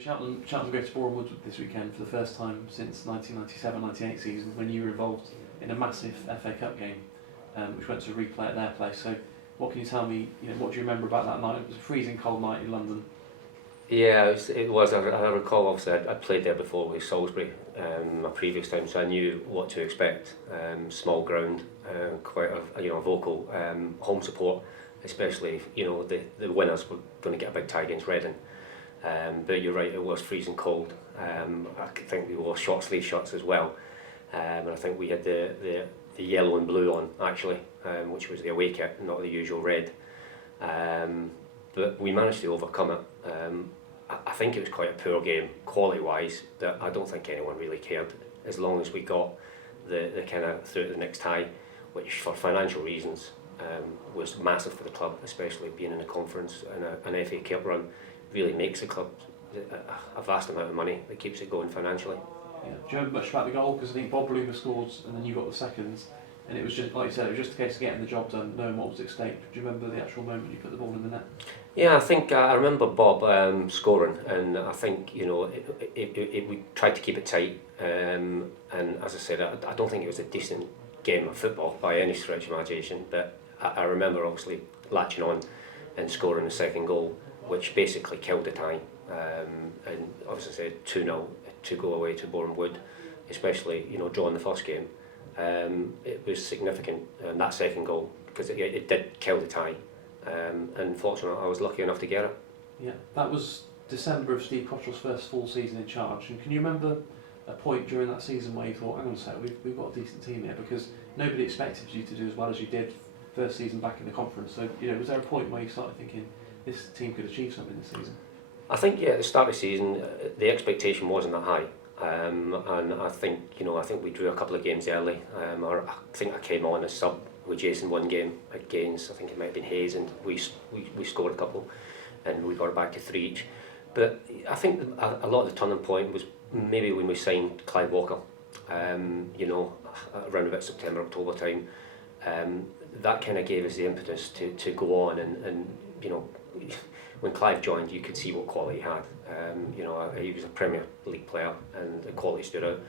Cheltenham go to Boreham Wood this weekend for the first time since 1997-98 season, when you were involved in a massive FA Cup game, which went to a replay at their place. So, what can you tell me? What do you remember about that night? It was a freezing cold night in London. Yeah, it was. I recall, obviously, I played there before with Salisbury, my previous time, so I knew what to expect. Small ground, quite a vocal home support, especially the winners were going to get a big tie against Reading. But you're right, it was freezing cold. I think we wore short sleeve shirts as well, and I think we had the yellow and blue on actually, which was the away kit, not the usual red. But we managed to overcome it. I think it was quite a poor game, quality-wise, that I don't think anyone really cared, as long as we got the kind of through to the next tie, which for financial reasons was massive for the club, especially being in a conference and an FA Cup run really makes the club a vast amount of money that keeps it going financially. Yeah. Do you remember much about the goal? Because I think Bob Bloomer scored and then you got the seconds, and it was just, like you said, it was just a case of getting the job done, knowing what was at stake. Do you remember the actual moment you put the ball in the net? Yeah, I think I remember Bob scoring, and I think we tried to keep it tight. And as I said, I don't think it was a decent game of football by any stretch of imagination. But I remember obviously latching on and scoring the second goal, which basically killed the tie. And obviously said 2-0 to go away to Boreham Wood, especially drawing the first game. It was significant, that second goal, because it did kill the tie. And fortunately, I was lucky enough to get it. Yeah, that was December of Steve Cottrell's first full season in charge. And can you remember a point during that season where you thought, hang on a sec, we've got a decent team here? Because nobody expected you to do as well as you did first season back in the conference. So, was there a point where you started thinking this team could achieve something this season? I think at the start of the season, the expectation wasn't that high. And I think we drew a couple of games early. Or I think I came on as sub with Jason one game against, I think it might have been Hayes, and we scored a couple, and we got it back to 3 each. But I think a lot of the turning point was maybe when we signed Clive Walker, around about September, October time. That kind of gave us the impetus to go on, and when Clive joined, you could see what quality he had. He was a Premier League player, and the quality stood out.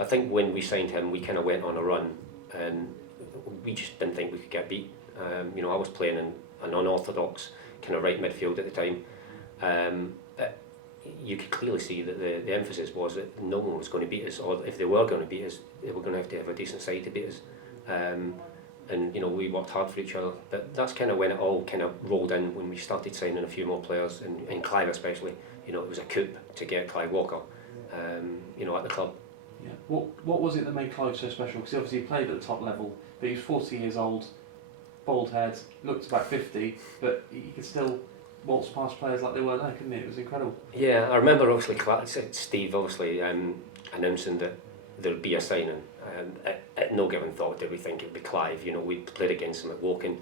I think when we signed him, we kind of went on a run, and we just didn't think we could get beat. I was playing in an unorthodox kind of right midfield at the time. You could clearly see that the emphasis was that no one was going to beat us, or if they were going to beat us, they were going to have a decent side to beat us. And we worked hard for each other. But that's kind of when it all kind of rolled in, when we started signing a few more players, and Clive especially. It was a coup to get Clive Walker, at the club. Yeah. What was it that made Clive so special? Because obviously he played at the top level, but he was 40 years old, bald head, looked about 50, but he could still waltz past players like they were there, couldn't he? It was incredible. Yeah, I remember obviously Steve obviously announcing that there'd be a signing. At no given thought did we think it'd be Clive. We played against him at Woking,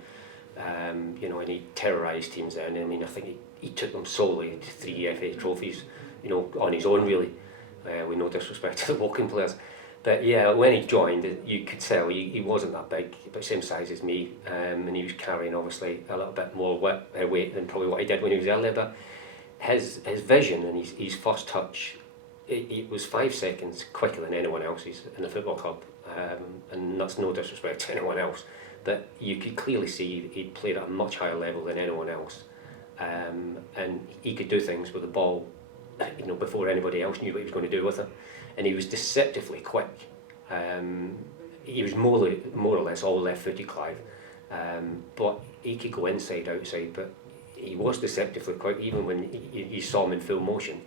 and he terrorised teams then. I mean, I think he took them solely to 3 FA trophies, on his own really. With no disrespect to the Woking players. But yeah, when he joined, you could tell he wasn't that big, but same size as me, and he was carrying obviously a little bit more weight than probably what he did when he was earlier. But his vision and his first touch, it was 5 seconds quicker than anyone else's in the football club, and that's no disrespect to anyone else. But you could clearly see he played at a much higher level than anyone else, and he could do things with the ball, before anybody else knew what he was going to do with it. And he was deceptively quick. He was more or less all left-footed, Clive, but he could go inside, outside, but he was deceptively quick. Even when you saw him in full motion,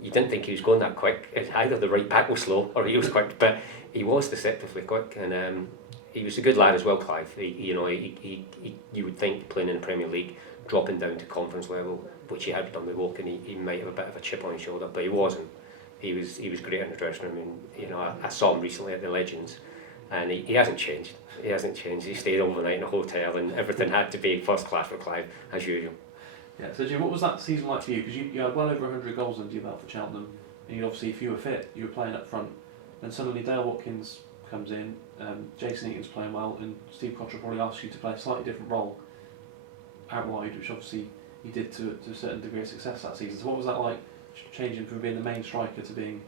you didn't think he was going that quick. Either the right back was slow or he was quick, but he was deceptively quick. And he was a good lad as well, Clive. You would think playing in the Premier League, dropping down to conference level, which he had done with Woking, he might have a bit of a chip on his shoulder, but he wasn't. He was great in the dressing room. I saw him recently at the Legends, and he hasn't changed. He hasn't changed. He stayed overnight in a hotel, and everything had to be first class for Clive, as usual. Yeah. So Jim, what was that season like for you? Because you had well over 100 goals under your belt for Cheltenham, and obviously, if you were fit, you were playing up front. Then suddenly Dale Watkins comes in, Jason Eaton's playing well, and Steve Cottrell probably asks you to play a slightly different role out wide, which obviously he did to a certain degree of success that season. So what was that like changing from being the main striker to being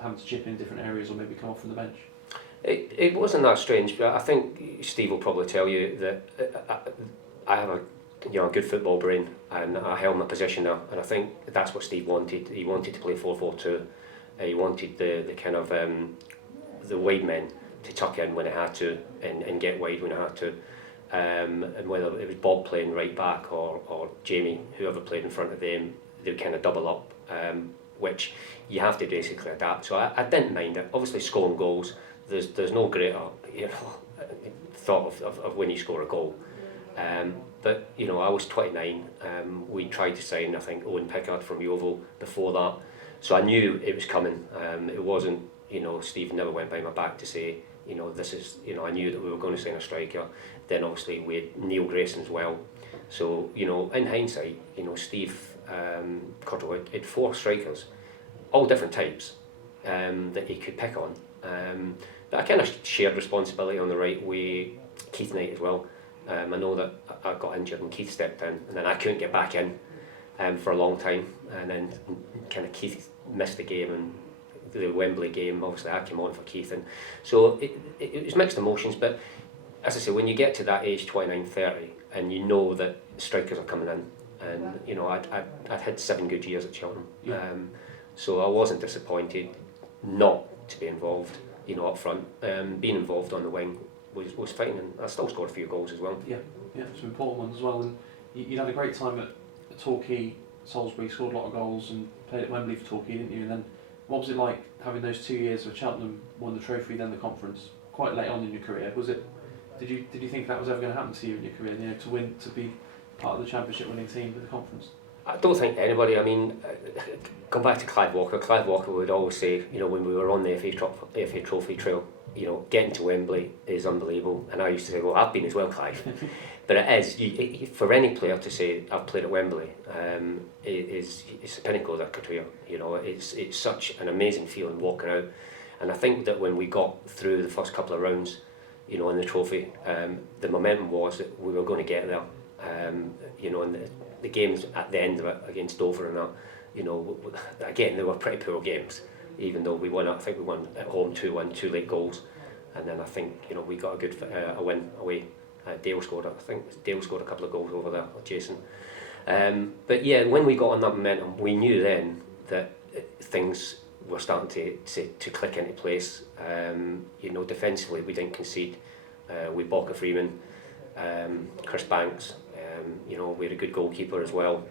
having to chip in different areas or maybe come off from the bench? It wasn't that strange, but I think Steve will probably tell you that I have a good football brain, and I held my position there, and I think that's what Steve wanted. He wanted to play 4-4-2. He wanted the kind of the wide men to tuck in when it had to and get wide when it had to. And whether it was Bob playing right back or Jamie, whoever played in front of them, they would kind of double up, which you have to basically adapt. So I didn't mind it. Obviously, scoring goals, there's no greater thought of when you score a goal. But I was 29. We tried to sign, I think, Owen Pickard from Yeovil before that, so I knew it was coming. It wasn't, Steve never went by my back to say, this is, I knew that we were going to sign a striker. Then obviously we had Neil Grayson as well. So in hindsight, Steve Cottle had 4 strikers, all different types, that he could pick on. But I kind of shared responsibility on the right with Keith Knight as well. I know that I got injured and Keith stepped in, and then I couldn't get back in for a long time, and then kind of Keith missed the game, and the Wembley game, obviously I came on for Keith, and so it was mixed emotions. But as I say, when you get to that age, 29, 30, and you know that strikers are coming in, and I'd had 7 good years at Cheltenham, so I wasn't disappointed not to be involved, up front. Being involved on the wing was fine, and I still scored a few goals as well. Yeah, some important ones as well. And you had a great time at Torquay, Salisbury, scored a lot of goals, and played at Wembley for Torquay, didn't you? And then what was it like having those 2 years where Cheltenham won the trophy, then the conference, quite late on in your career? Was it? Did you think that was ever going to happen to you in your career? To be part of the championship winning team with the conference? I don't think anybody. I mean, come back to Clive Walker. Clive Walker would always say, when we were on the FA Trophy trail, getting to Wembley is unbelievable. And I used to say, well, I've been as well, Clive. But it is, for any player to say, I've played at Wembley, it's the pinnacle of their career. It's such an amazing feeling walking out. And I think that when we got through the first couple of rounds, in the trophy, the momentum was that we were going to get there. And the games at the end of it against Dover and that, again, they were pretty poor games, even though we won. I think we won at home 2-1, 2 late goals, and then I think we got a good a win away. Dale scored a couple of goals over there, or Jason. But yeah, when we got on that momentum, we knew then that things were starting to click into place. Defensively we didn't concede. We Boca Freeman, Chris Banks. We had a good goalkeeper as well.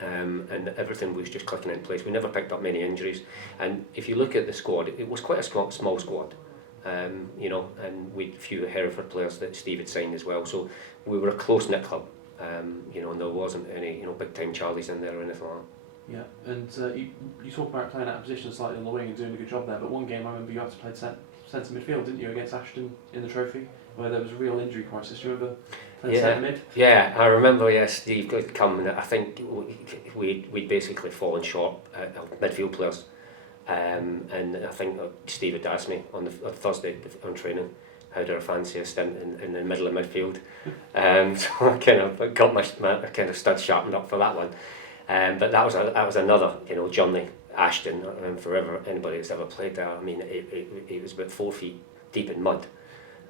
And everything was just clicking in place. We never picked up many injuries, and if you look at the squad, it was quite a small squad, and we had a few Hereford players that Steve had signed as well, so we were a close-knit club, and there wasn't any big-time Charlies in there or anything like that. Yeah, and you talk about playing out of position slightly on the wing and doing a good job there, but one game I remember you had to play centre midfield, didn't you, against Ashton in the trophy, where there was a real injury crisis. Do you remember playing centre mid? Yeah, I remember. Yeah, Steve could come, and I think we'd basically fallen short of midfield players, and I think Steve had asked me on Thursday on training, how do I fancy a stint in the middle of midfield, so I kind of got my kind of stud sharpened up for that one. But that was another journey. Ashton, forever, anybody that's ever played there, I mean, it was about 4 feet deep in mud,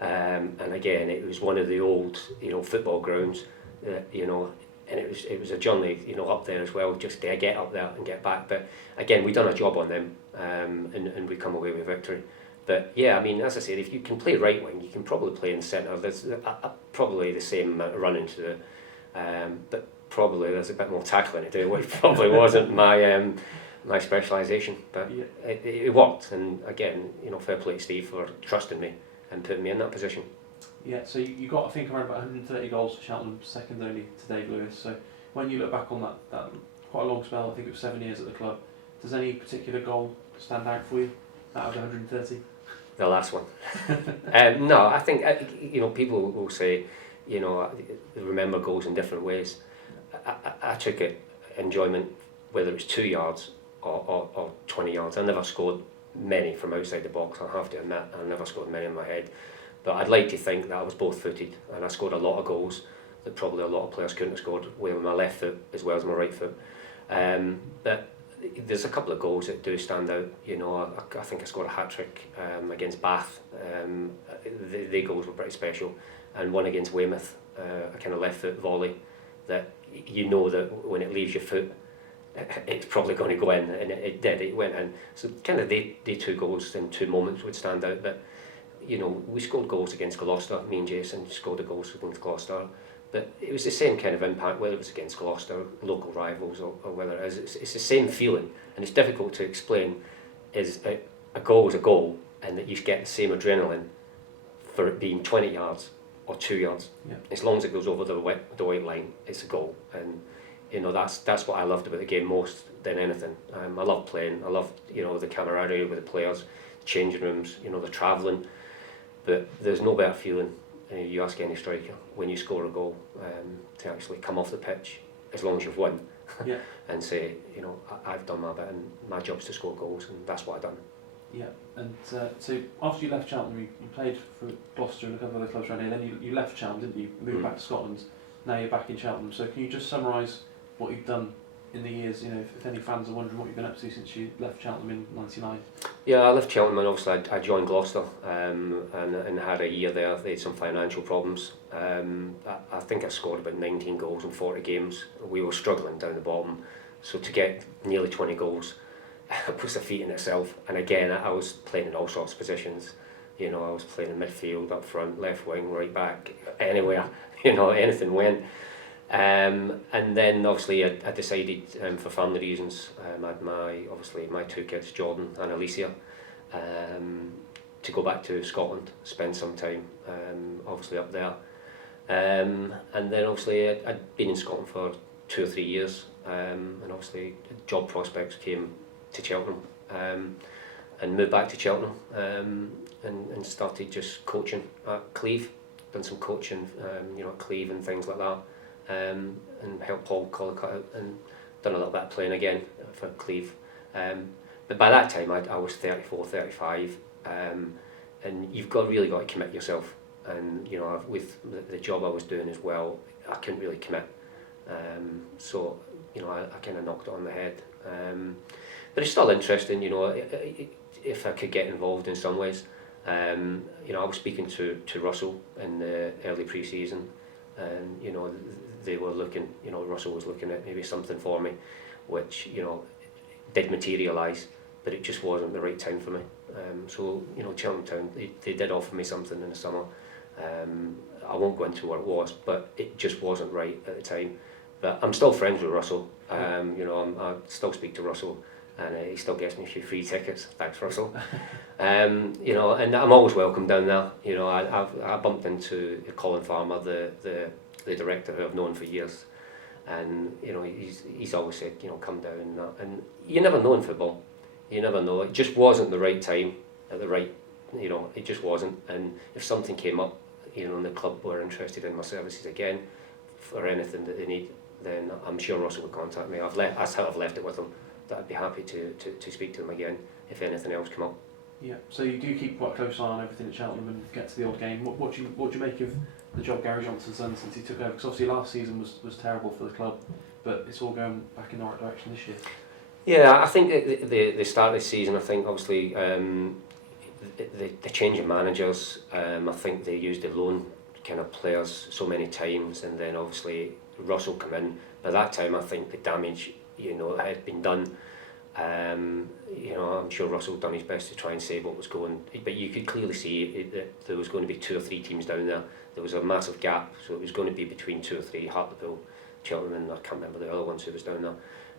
and again it was one of the old football grounds, and it was a journey up there as well, just to get up there and get back. But again, we done a job on them, and we come away with victory. But yeah, I mean, as I said, if you can play right wing, you can probably play in the centre. There's probably the same amount of running to do, but probably there's a bit more tackling to do, which probably wasn't my specialisation, but yeah, it worked. And again, fair play to Steve for trusting me and putting me in that position. Yeah, so you got, I think, around about 130 goals for Cheltenham, second only to Dave Lewis. So when you look back on that quite a long spell, I think it was 7 years at the club, does any particular goal stand out for you out of the 130? The last one. No, I think people will say, remember goals in different ways. I took it enjoyment, whether it's 2 yards or 20 yards. I never scored many from outside the box, I have to admit. I never scored many in my head. But I'd like to think that I was both-footed, and I scored a lot of goals that probably a lot of players couldn't have scored with my left foot as well as my right foot. But there's a couple of goals that do stand out. You know, I think I scored a hat-trick against Bath. The goals were pretty special. And one against Weymouth, a kind of left foot volley that you know that when it leaves your foot, it's probably going to go in, and it did, it went in. So kind of they 2 goals in 2 moments would stand out. But, you know, we scored goals against Gloucester, me and Jason scored the goals against Gloucester. But it was the same kind of impact, whether it was against Gloucester, local rivals, or whether it is. It's the same feeling, and it's difficult to explain. Is a goal is a goal, and that you get the same adrenaline for it being 20 yards or 2 yards. Yeah. As long as it goes over the white line, it's a goal. And you know, that's what I loved about the game most than anything. I love playing. I love, you know, the camaraderie with the players, changing rooms, you know, the travelling. But there's no better feeling. You ask any striker when you score a goal to actually come off the pitch, as long as you've won, Yeah. and say, you know, I've done my bit, and my job's to score goals, and that's what I've done. Yeah, and so after you left Cheltenham, you played for Gloucester and a couple of other clubs around here, and then you left Cheltenham, didn't you? Moved back to Scotland. Now you're back in Cheltenham. So can you just summarise what you've done in the years? You know, if any fans are wondering what you've been up to since you left Cheltenham in '99. Yeah, I left Cheltenham, and obviously I joined Gloucester and had a year there. They had some financial problems. I think I scored about 19 goals in 40 games. We were struggling down the bottom, so to get nearly 20 goals was a feat in itself. And again, I was playing in all sorts of positions. You know, I was playing in midfield, up front, left wing, right back, anywhere. You know, anything went. And then obviously I decided for family reasons, I had my 2 kids, Jordan and Alicia, to go back to Scotland, spend some time obviously up there. And then obviously I'd been in Scotland for 2 or 3 years, and obviously job prospects came to Cheltenham, and moved back to Cheltenham, and started just coaching at Cleve. Done some coaching, you know, at Cleve and things like that. And helped Paul Collicutt out, and done a little bit of playing again for Cleve. But by that time I was 34, 35, and you've really got to commit yourself. And you know, with the job I was doing as well, I couldn't really commit. So you know, I kind of knocked it on the head. But it's still interesting, you know, if I could get involved in some ways. You know, I was speaking to Russell in the early pre-season, and you know, they were looking, you know, Russell was looking at maybe something for me, which, you know, did materialise, but it just wasn't the right time for me. So, you know, Cheltenham Town, they did offer me something in the summer. I won't go into what it was, but it just wasn't right at the time. But I'm still friends with Russell. You know, I still speak to Russell, and he still gets me a few free tickets. Thanks, Russell. You know, and I'm always welcome down there. You know, I bumped into Colin Farmer, the director, who I've known for years, and you know, he's always said, you know, come down, and you never know in football. You never know. It just wasn't the right time at the right. You know, it just wasn't. And if something came up, you know, and the club were interested in my services again for anything that they need, then I'm sure Russell would contact me. I've left it with him that I'd be happy to speak to him again if anything else came up. Yeah, so you do keep quite a close eye on everything at Cheltenham and get to the odd game. What do you make of the job Gary Johnson's done since he took over? Because obviously last season was terrible for the club, but it's all going back in the right direction this year. Yeah, I think the start of the season, I think obviously the change of managers, I think they used the loan kind of players so many times, and then obviously Russell come in. By that time, I think the damage, you know, had been done. You know, I'm sure Russell done his best to try and save what was going, but you could clearly see that there was going to be 2 or 3 teams down there. There was a massive gap, so it was going to be between 2 or 3, Hartlepool, Cheltenham, and I can't remember the other ones who was down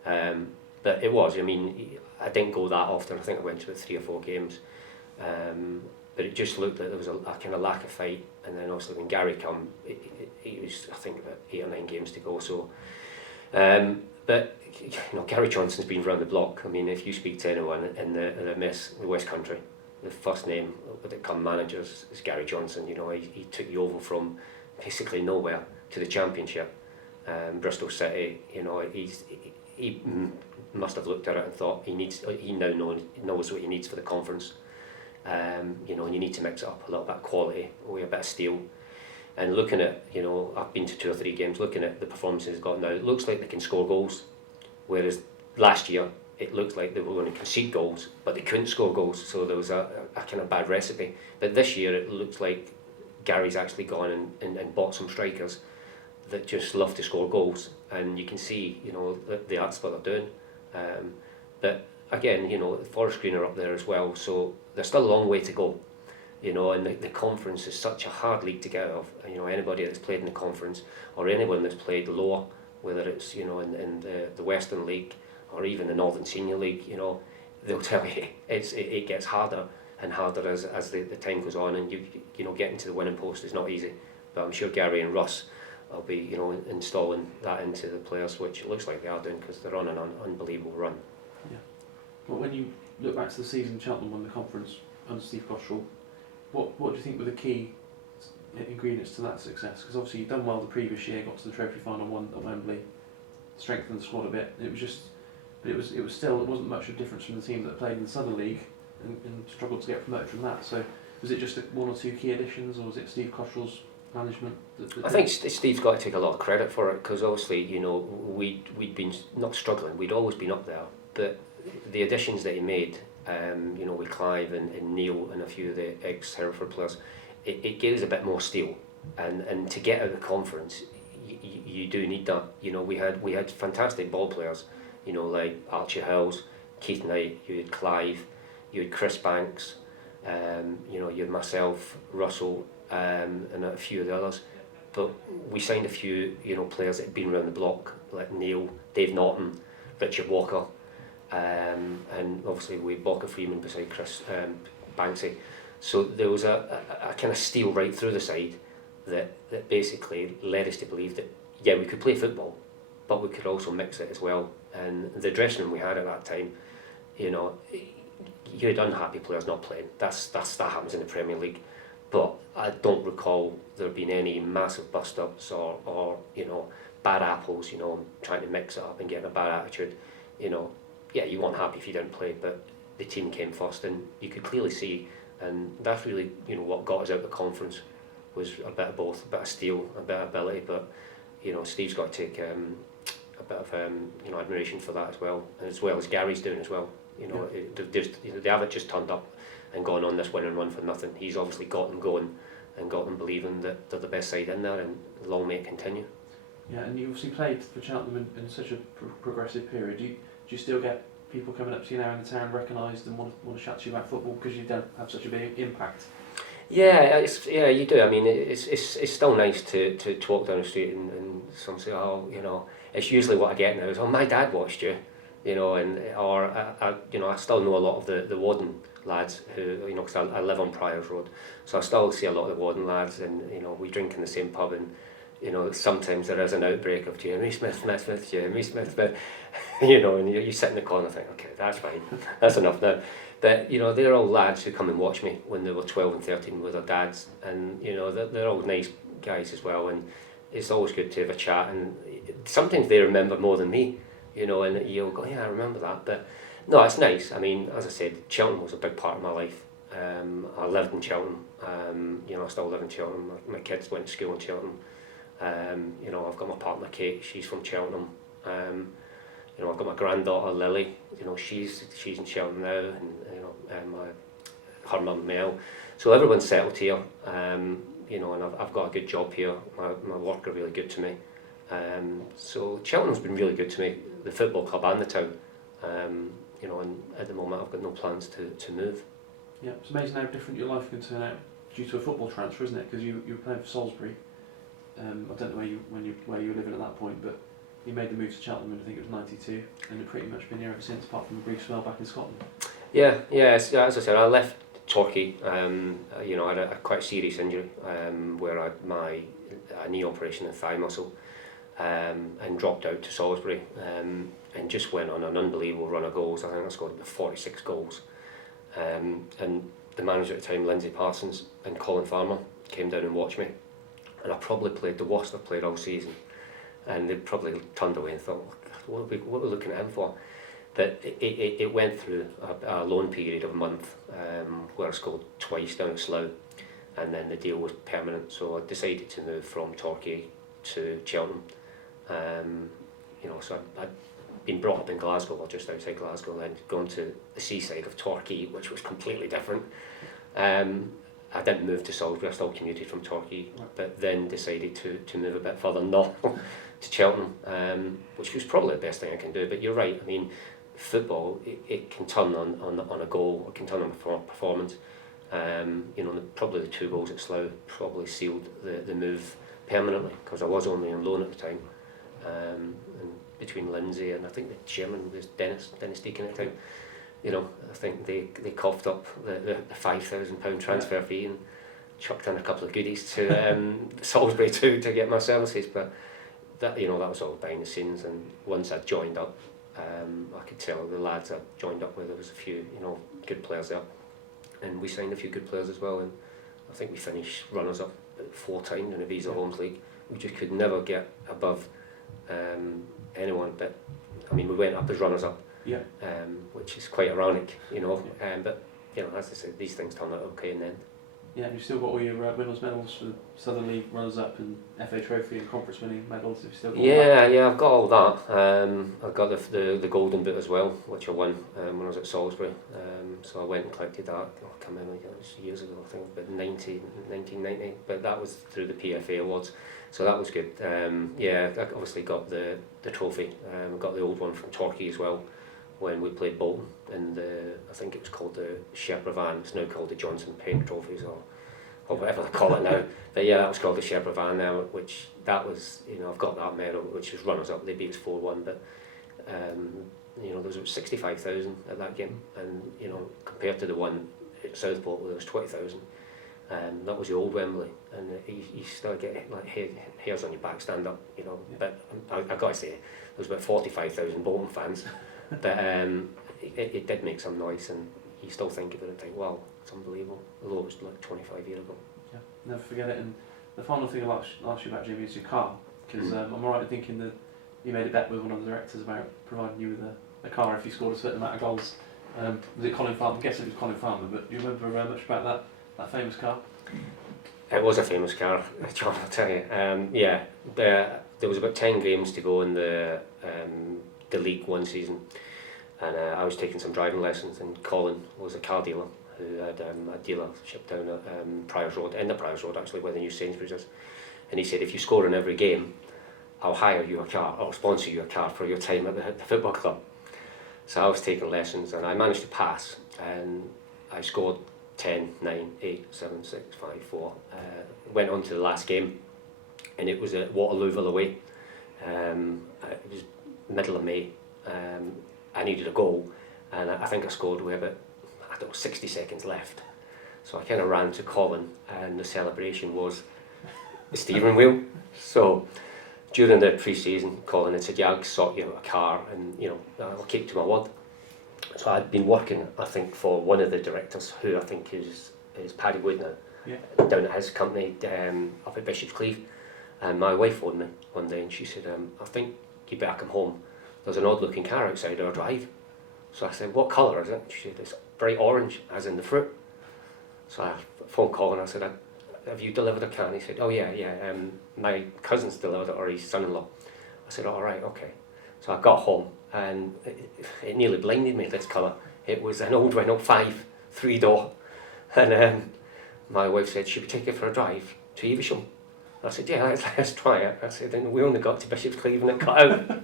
there. But it was, I mean, I didn't go that often. I think I went to about 3 or 4 games. But it just looked like there was a kind of lack of fight. And then obviously when Gary came, it was, I think, about 8 or 9 games to go. So, but you know, Gary Johnson's been round the block. I mean, if you speak to anyone in the West Country, the first name that come managers is Gary Johnson. You know, he took you over from basically nowhere to the Championship. Bristol City, you know, he must have looked at it and thought he now knows what he needs for the conference. You know, and you need to mix it up a little bit of quality with a bit of steel. And looking at, you know, I've been to 2 or 3 games, looking at the performances he's got now, it looks like they can score goals. Whereas last year, it looked like they were going to concede goals, but they couldn't score goals, so there was a kind of bad recipe. But this year it looks like Gary's actually gone and bought some strikers that just love to score goals, and you can see, you know, that's what they're doing. But again, you know, Forest Green are up there as well, so there's still a long way to go. You know, and the conference is such a hard league to get out of. You know, anybody that's played in the conference, or anyone that's played lower, whether it's, you know, in the Western League or even the Northern Senior League, you know, they'll tell you it gets harder and harder as the time goes on, and you know, getting to the winning post is not easy. But I'm sure Gary and Russ will be, you know, installing that into the players, which it looks like they are doing, because they're on an unbelievable run. Yeah. But when you look back to the season Cheltenham won the conference under Steve Cottrell, what do you think were the key ingredients to that success? Because obviously you've done well the previous year, got to the trophy final, won at Wembley, strengthened the squad a bit. It was just, but it was still, it wasn't much of a difference from the team that played in the Southern League and struggled to get promoted from that. So was it just one or two key additions, or was it Steve Cottrell's management? I think Steve's got to take a lot of credit for it, because obviously, you know, we'd been not struggling, we'd always been up there, but the additions that he made, you know, with Clive and Neil and a few of the ex-Hereford players, it gave us a bit more steel, and to get out of the conference, you do need that. You know, we had fantastic ball players, you know, like Archie Howells, Keith Knight, you had Clive, you had Chris Banks, you know, you had myself, Russell, and a few of the others. But we signed a few, you know, players that had been around the block, like Neil, Dave Norton, Richard Walker, and obviously we had Walker Freeman beside Chris Banksy. So there was a kind of steel right through the side that basically led us to believe that, yeah, we could play football, but we could also mix it as well. And the dressing room we had at that time, you know, you had unhappy players not playing. That happens in the Premier League. But I don't recall there being any massive bust-ups or you know, bad apples, you know, trying to mix it up and getting a bad attitude. You know, yeah, you weren't happy if you didn't play, but the team came first, and you could clearly see, and that's really, you know, what got us out of the conference, was a bit of both, a bit of steel, a bit of ability. But you know, Steve's got to take a bit of you know, admiration for that as well as Gary's doing as well. You know, they haven't just turned up and gone on this winning run for nothing. He's obviously got them going and got them believing that they're the best side in there, and long may it continue. Yeah, and you obviously played for Cheltenham in such a progressive period. Do you still get people coming up to you now in the town, recognised, and want to chat to you about football because you don't have such a big impact? Yeah, you do. I mean, it's still nice to walk down the street and some say, oh, you know, it's usually what I get now is, oh, my dad watched you, you know, and or you know, I still know a lot of the Warden lads who, you know, because I live on Priors Road, so I still see a lot of the Warden lads, and you know, we drink in the same pub, and you know, sometimes there is an outbreak of Jamie Smith, you know, and you sit in the corner and think, okay, that's fine, that's enough now. But you know, they're all lads who come and watch me when they were 12 and 13 with their dads, and you know, they're all nice guys as well, and it's always good to have a chat, and sometimes they remember more than me, you know, and you'll go, yeah, I remember that. But no, it's nice. I mean, as I said, Cheltenham was a big part of my life. I lived in Cheltenham, you know, I still live in Cheltenham. My kids went to school in Cheltenham. You know, I've got my partner Kate, she's from Cheltenham. You know, I've got my granddaughter Lily, you know, she's in Cheltenham now, and you know, her mum Mel. So everyone's settled here, you know, and I've got a good job here. My work are really good to me. So Cheltenham's been really good to me, the football club and the town. You know, and at the moment I've got no plans to move. Yeah, it's amazing how different your life can turn out due to a football transfer, isn't it? Because you were playing for Salisbury. I don't know where you were living at that point, but you made the move to Cheltenham in, I think it was '92, and you've pretty much been here ever since, apart from a brief spell back in Scotland. Yeah, as I said, I left Torquay. You know, I had a quite serious injury where I had a knee operation and thigh muscle, and dropped out to Salisbury, and just went on an unbelievable run of goals. I think I scored 46 goals, and the manager at the time, Lindsay Parsons and Colin Farmer, came down and watched me, and I probably played the worst I've played all season, and they probably turned away and thought, what are we looking at him for? But it went through a loan period of a month, where I scored twice down at Slough, and then the deal was permanent, so I decided to move from Torquay to Cheltenham. You know, so I been brought up in Glasgow, or just outside Glasgow, and gone to the seaside of Torquay, which was completely different. I didn't move to Salisbury, I still commuted from Torquay, but then decided to move a bit further north to Cheltenham, which was probably the best thing I can do. But you're right, I mean, football, it can turn on a goal, it can turn on a performance. You know, probably the 2 goals at Slough probably sealed the move permanently, because I was only on loan at the time. And between Lindsay and I think the chairman was Dennis Deacon at the time, you know, I think they coughed up the £5,000 transfer fee and chucked in a couple of goodies to Salisbury to get my services. But that, you know, that was all behind the scenes. And once I joined up, I could tell the lads I joined up with, there was a few, you know, good players there, and we signed a few good players as well. And I think we finished runners up 4 times in the Visa Homes League. We just could never get above anyone. But I mean, we went up as runners up. Yeah. Which is quite ironic, you know. But you know, as I said, these things turn out okay in the end. Yeah, and you've still got all your winners' medals for the Southern League runners-up and FA Trophy and conference winning medals. Have you still got all that? Yeah, I've got all that. I've got the golden boot as well, which I won when I was at Salisbury. So I went and collected that. I can't remember, it was years ago. I think about 1990. But that was through the PFA awards. So that was good. Yeah, I obviously got the trophy. Got the old one from Torquay as well, when we played Bolton, and I think it was called the Chepravan. It's now called the Johnson Paint Trophies, or whatever they call it now. But yeah, that was called the Chepravan now, which that was, you know, I've got that medal, which was runners up. They beat us 4-1, but you know, there was 65,000 at that game, and you know, compared to the one at Southport where there was 20,000, that was the old Wembley, and you still get like hairs on your back stand up, you know. But I got to say, there was about 45,000 Bolton fans. But it did make some noise, and you still think about it and think, wow, it's unbelievable, although it was like 25 years ago. Yeah, never forget it. And the final thing I'll ask you about, Jimmy, is your car, because I'm alright in thinking that you made a bet with one of the directors about providing you with a car if you scored a certain amount of goals. Was it Colin Farmer? I'm guessing it was Colin Farmer, but do you remember very much about that famous car? It was a famous car, John, I'll tell you. Yeah, there was about 10 games to go in the League One season, and I was taking some driving lessons, and Colin was a car dealer who had a dealership down at Priors Road, in the Priors Road actually, where the new Sainsbury's is. And he said, if you score in every game, I'll hire you a car, or sponsor you a car for your time at the football club. So I was taking lessons, and I managed to pass, and I scored 10, 9, 8, 7, 6, 5, 4. Went on to the last game, and it was at Waterlooville away. It was middle of May. I needed a goal, and I think I scored with about, I don't know, 60 seconds left. So I kind of ran to Colin, and the celebration was the steering wheel. So during the pre-season, Colin had said, yeah, I'll sort you out a car, and you know, I'll keep to my word. So I'd been working, I think, for one of the directors, who I think is Paddy Wood now, down at his company up at Bishop's Cleeve. And my wife phoned me one day, and she said, I think you better come home. There's an odd looking car outside our drive. So I said, what colour is it? She said, it's bright orange, as in the fruit. So I phoned Colin, I said, have you delivered a car? And he said, oh yeah, my cousin's delivered it, or his son-in-law. I said, all right, okay. So I got home, and it nearly blinded me, this colour. It was an old Renault 5, 3-door. And my wife said, should we take it for a drive to Evesham? I said, yeah, let's try it. I said, and we only got to Bishop's Cleeve and it cut out.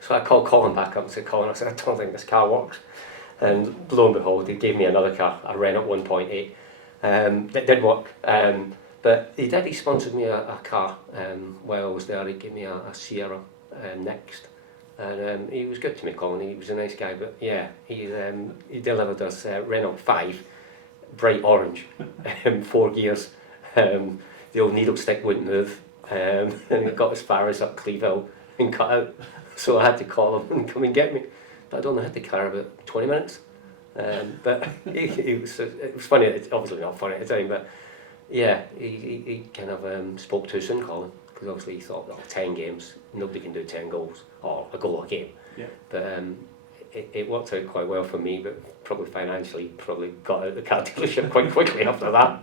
So I called Colin back up and said, Colin, I said, I don't think this car works. And lo and behold, he gave me another car, a Renault 1.8. That did work. But he sponsored me a car while I was there. He gave me a Sierra next. And he was good to me, Colin. He was a nice guy. But yeah, he delivered us Renault 5, bright orange, 4 gears. The old needle stick wouldn't move, and it got as far as up Cleeville and cut out. So I had to call him and come and get me. But I'd only had the car about 20 minutes. But it was funny. It's obviously not funny at the time, but yeah, he kind of spoke too soon, Colin, because obviously he thought, oh, 10 games, nobody can do 10 goals, or a goal a game. Yeah. But it worked out quite well for me, but probably financially, got out of the car dealership quite quickly after that.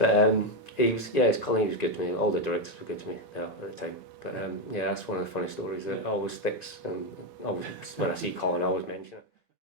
But Colin, he was good to me. All the directors were good to me at the time. But yeah, that's one of the funny stories that always sticks. And always, when I see Colin, I always mention it.